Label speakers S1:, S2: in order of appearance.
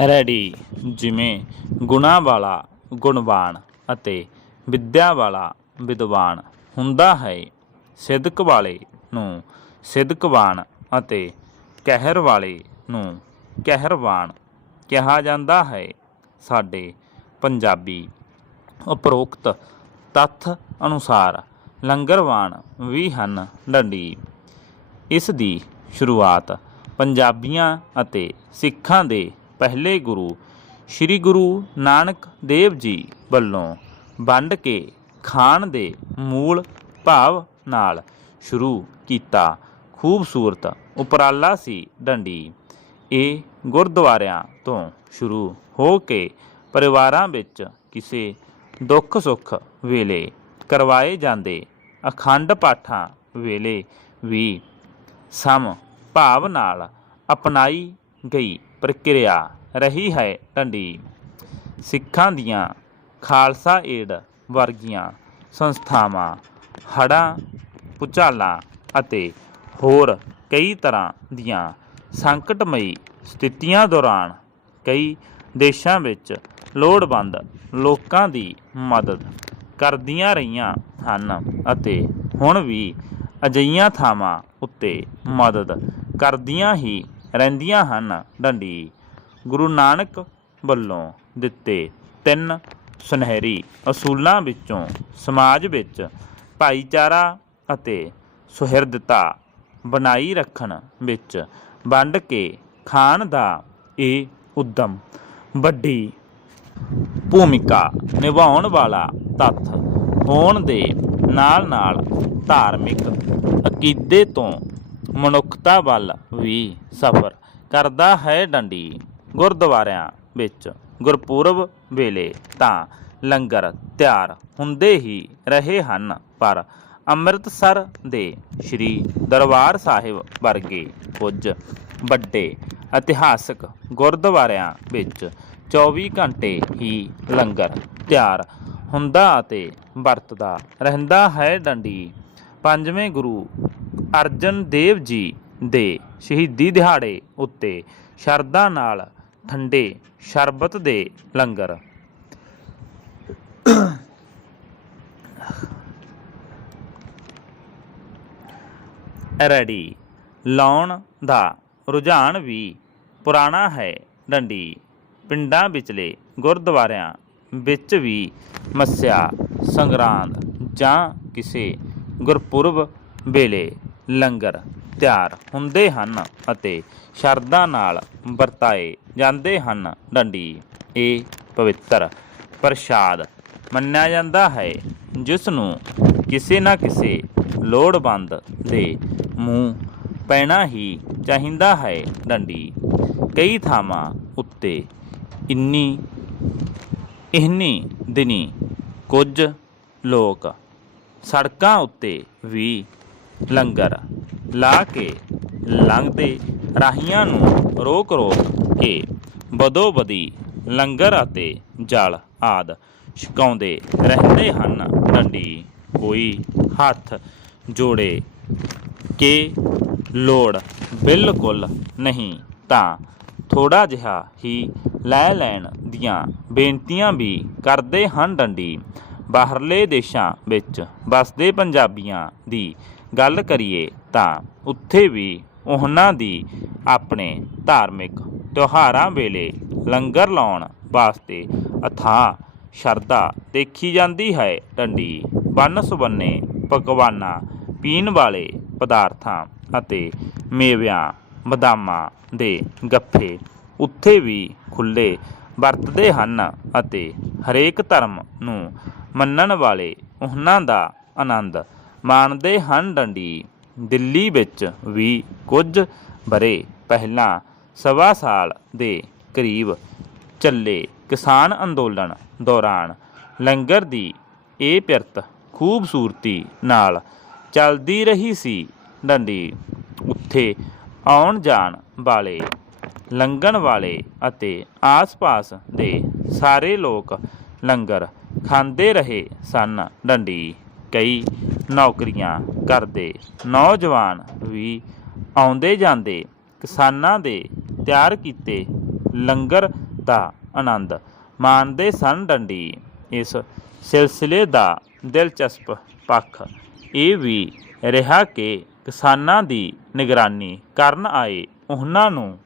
S1: Ready. ਜਿਵੇਂ ਗੁਣਾਂ ਵਾਲਾ ਗੁਣਵਾਨ ਅਤੇ ਵਿੱਦਿਆ ਵਾਲਾ ਵਿਦਵਾਨ ਹੁੰਦਾ ਹੈ, ਸਿਦਕ ਵਾਲੇ ਨੂੰ ਸਿਦਕਵਾਨ ਅਤੇ ਕਹਿਰ ਵਾਲੇ ਨੂੰ ਕਹਿਰਵਾਨ ਕਿਹਾ ਜਾਂਦਾ ਹੈ। ਸਾਡੇ ਪੰਜਾਬੀ ਉਪਰੋਕਤ ਤੱਥ ਅਨੁਸਾਰ ਲੰਗਰਵਾਨ ਵੀ ਹਨ ਡੰਡੀ। ਇਸ ਦੀ ਸ਼ੁਰੂਆਤ ਪੰਜਾਬੀਆਂ ਅਤੇ ਸਿੱਖਾਂ ਦੇ ਪਹਿਲੇ ਗੁਰੂ, ਸ੍ਰੀ ਗੁਰੂ ਨਾਨਕ ਦੇਵ ਜੀ ਵੱਲੋਂ ਵੰਡ ਕੇ ਖਾਣ ਦੇ ਮੂਲ ਭਾਵ ਨਾਲ ਸ਼ੁਰੂ ਕੀਤਾ ਖੂਬਸੂਰਤ ਉਪਰਾਲਾ ਸੀ ਡੰਡੀ। ਇਹ ਗੁਰਦੁਆਰਿਆਂ ਤੋਂ ਸ਼ੁਰੂ ਹੋ ਕੇ ਪਰਿਵਾਰਾਂ ਵਿੱਚ ਕਿਸੇ ਦੁੱਖ ਸੁੱਖ ਵੇਲੇ ਕਰਵਾਏ ਜਾਂਦੇ ਅਖੰਡ ਪਾਠਾਂ ਵੇਲੇ ਵੀ ਸਮ ਭਾਵ ਨਾਲ ਅਪਣਾਈ ਗਈ। ਪ੍ਰਕਿਰਿਆ ਰਹੀ ਹੈ ਢੰਡੀ ਸਿੱਖਾਂ ਦੀਆਂ ਖਾਲਸਾ ਏਡ ਵਰਗੀਆਂ ਸੰਸਥਾਵਾਂ, ਹੜ੍ਹਾਂ, ਭੁਚਾਲਾਂ ਅਤੇ ਹੋਰ ਕਈ ਤਰ੍ਹਾਂ ਦੀਆਂ ਸੰਕਟਮਈ ਸਥਿਤੀਆਂ ਦੌਰਾਨ ਕਈ ਦੇਸ਼ਾਂ ਵਿੱਚ ਲੋੜਵੰਦ ਲੋਕਾਂ ਦੀ ਮਦਦ ਕਰਦੀਆਂ ਰਹੀਆਂ ਹਨ ਅਤੇ ਹੁਣ ਵੀ ਅਜਿਹੀਆਂ ਥਾਵਾਂ ਉੱਤੇ ਮਦਦ ਕਰਦੀਆਂ ਹੀ ਰਹਿੰਦੀਆਂ ਹਨ। ਡੰਡੀ ਗੁਰੂ ਨਾਨਕ ਵੱਲੋਂ ਦਿੱਤੇ ਤਿੰਨ ਸੁਨਹਿਰੀ ਅਸੂਲਾਂ ਵਿੱਚੋਂ ਸਮਾਜ ਵਿੱਚ ਭਾਈਚਾਰਾ ਅਤੇ ਸੁਹਿਰਦਤਾ ਬਣਾਈ ਰੱਖਣ ਵਿੱਚ ਵੰਡ ਕੇ ਖਾਣ ਦਾ ਇਹ ਉਦਮ ਵੱਡੀ ਭੂਮਿਕਾ ਨਿਭਾਉਣ ਵਾਲਾ ਤੱਥ ਹੋਣ ਦੇ ਨਾਲ-ਨਾਲ ਧਾਰਮਿਕ ਅਕੀਦੇ ਤੋਂ ਮਨੁੱਖਤਾ ਵੱਲ ਵੀ ਸਫ਼ਰ ਕਰਦਾ ਹੈ ਡੰਡੀ। ਗੁਰਦੁਆਰਿਆਂ ਵਿੱਚ ਗੁਰਪੁਰਬ ਵੇਲੇ ਤਾਂ ਲੰਗਰ ਤਿਆਰ ਹੁੰਦੇ ਹੀ ਰਹੇ ਹਨ, ਪਰ ਅੰਮ੍ਰਿਤਸਰ ਦੇ ਸ੍ਰੀ ਦਰਬਾਰ ਸਾਹਿਬ ਵਰਗੇ ਕੁਝ ਵੱਡੇ ਇਤਿਹਾਸਕ ਗੁਰਦੁਆਰਿਆਂ ਵਿੱਚ 24 ਘੰਟੇ ਹੀ ਲੰਗਰ ਤਿਆਰ ਹੁੰਦਾ ਅਤੇ ਵਰਤਦਾ ਰਹਿੰਦਾ ਹੈ। ਡੰਡੀ ਪੰਜਵੇਂ ਗੁਰੂ ਅਰਜਨ ਦੇਵ ਜੀ ਦੇ ਸ਼ਹੀਦੀ ਦਿਹਾੜੇ ਉੱਤੇ ਸ਼ਰਧਾ ਨਾਲ ਠੰਡੇ ਸ਼ਰਬਤ ਦੇ ਲੰਗਰ। ਰੈਡੀ। ਲਾਉਣ ਦਾ ਰੁਝਾਨ ਵੀ ਪੁਰਾਣਾ ਹੈ ਡੰਡੀ। ਪਿੰਡਾਂ ਵਿਚਲੇ ਗੁਰਦੁਆਰਿਆਂ ਵਿੱਚ ਵੀ ਮੱਸਿਆ ਸੰਗਰਾਂਦ ਜਾਂ ਕਿਸੇ ਗੁਰਪੁਰਬ ਵੇਲੇ ਲੰਗਰ ਤਿਆਰ ਹੁੰਦੇ ਹਨ ਅਤੇ ਸ਼ਰਧਾ ਨਾਲ ਵਰਤਾਏ ਜਾਂਦੇ ਹਨ। ਡੰਡੀ, ਇਹ ਪਵਿੱਤਰ ਪ੍ਰਸ਼ਾਦ ਮੰਨਿਆ ਜਾਂਦਾ ਹੈ, ਜਿਸ ਨੂੰ ਕਿਸੇ ਨਾ ਕਿਸੇ ਲੋੜਵੰਦ ਦੇ ਮੂੰਹ ਪੈਣਾ ਹੀ ਚਾਹੀਦਾ ਹੈ। ਡੰਡੀ, ਕਈ ਥਾਵਾਂ ਉੱਤੇ ਇੰਨੀ ਇਹਨੀ ਦਿਨੀ ਕੁਝ ਲੋਕ ਸੜਕਾਂ ਉੱਤੇ ਵੀ ਲੰਗਰ ਲਾ ਕੇ ਲੰਘਦੇ ਰਾਹੀਆਂ ਨੂੰ ਰੋਕ ਰੋਕ ਕੇ ਬਦੋ ਬਦੀ ਲੰਗਰ ਅਤੇ ਜਲ ਆਦ ਛਕਾਉਂਦੇ ਰਹਿੰਦੇ ਹਨ। ਡੰਡੀ ਕੋਈ ਹੱਥ ਜੋੜੇ ਕਿ ਲੋੜ ਬਿਲਕੁਲ ਨਹੀਂ ਤਾਂ ਥੋੜਾ ਜਿਹਾ ਹੀ ਲੈ ਲੈਣ ਦੀਆਂ ਬੇਨਤੀਆਂ ਵੀ ਕਰਦੇ ਹਨ। ਡੰਡੀ ਬਾਹਰਲੇ ਦੇਸ਼ਾਂ ਵਿੱਚ ਵਸਦੇ ਪੰਜਾਬੀਆਂ ਦੀ ਗੱਲ ਕਰੀਏ ਤਾਂ ਉੱਥੇ ਵੀ ਉਹਨਾਂ ਦੀ ਆਪਣੇ ਧਾਰਮਿਕ ਤਿਉਹਾਰਾਂ ਵੇਲੇ ਲੰਗਰ ਲਾਉਣ ਵਾਸਤੇ ਅਥਾਹ ਸ਼ਰਧਾ ਦੇਖੀ ਜਾਂਦੀ ਹੈ। ਡੰਡੀ, ਬੰਨ ਸੁਬੰਨੇ ਪਕਵਾਨਾਂ ਪੀਣ ਵਾਲੇ ਪਦਾਰਥਾਂ ਅਤੇ ਮੇਵਿਆਂ, ਬਦਾਮਾਂ ਦੇ ਗੱਫੇ ਉੱਥੇ ਵੀ ਖੁੱਲੇ ਵਰਤਦੇ ਹਨ ਅਤੇ ਹਰੇਕ ਧਰਮ ਨੂੰ ਮੰਨਣ ਵਾਲੇ ਉਹਨਾਂ ਦਾ ਆਨੰਦ ਮਾਣਦੇ ਹਨ ਡੰਡੀ। ਦਿੱਲੀ ਵਿੱਚ ਵੀ ਕੁਝ ਬਰੇ ਪਹਿਲਾਂ ਸਵਾ ਸਾਲ ਦੇ ਕਰੀਬ ਚੱਲੇ ਕਿਸਾਨ ਅੰਦੋਲਨ ਦੌਰਾਨ ਲੰਗਰ ਦੀ ਇਹ ਪਿਰਤ ਖੂਬਸੂਰਤੀ ਨਾਲ ਚੱਲਦੀ ਰਹੀ ਸੀ ਡੰਡੀ। ਉੱਥੇ ਆਉਣ ਜਾਣ ਵਾਲੇ, ਲੰਘਣ ਵਾਲੇ ਅਤੇ ਆਸ-ਪਾਸ ਦੇ ਸਾਰੇ ਲੋਕ ਲੰਗਰ ਖਾਂਦੇ ਰਹੇ ਸਨ ਡੰਡੀ। ਕਈ ਨੌਕਰੀਆਂ ਕਰਦੇ। ਨੌਜਵਾਨ ਵੀ ਆਉਂਦੇ ਜਾਂਦੇ, ਕਿਸਾਨਾਂ ਦੇ ਤਿਆਰ ਕੀਤੇ ਲੰਗਰ ਦਾ ਆਨੰਦ ਮਾਣਦੇ ਸਨ ਡੰਡੀ। ਇਸ ਸਿਲਸਿਲੇ ਦਾ ਦਿਲਚਸਪ ਪੱਖ ਇਹ ਵੀ ਰਿਹਾ ਕਿ ਕਿਸਾਨਾਂ ਦੀ ਨਿਗਰਾਨੀ ਕਰਨ ਆਏ ਉਹਨਾਂ ਨੂੰ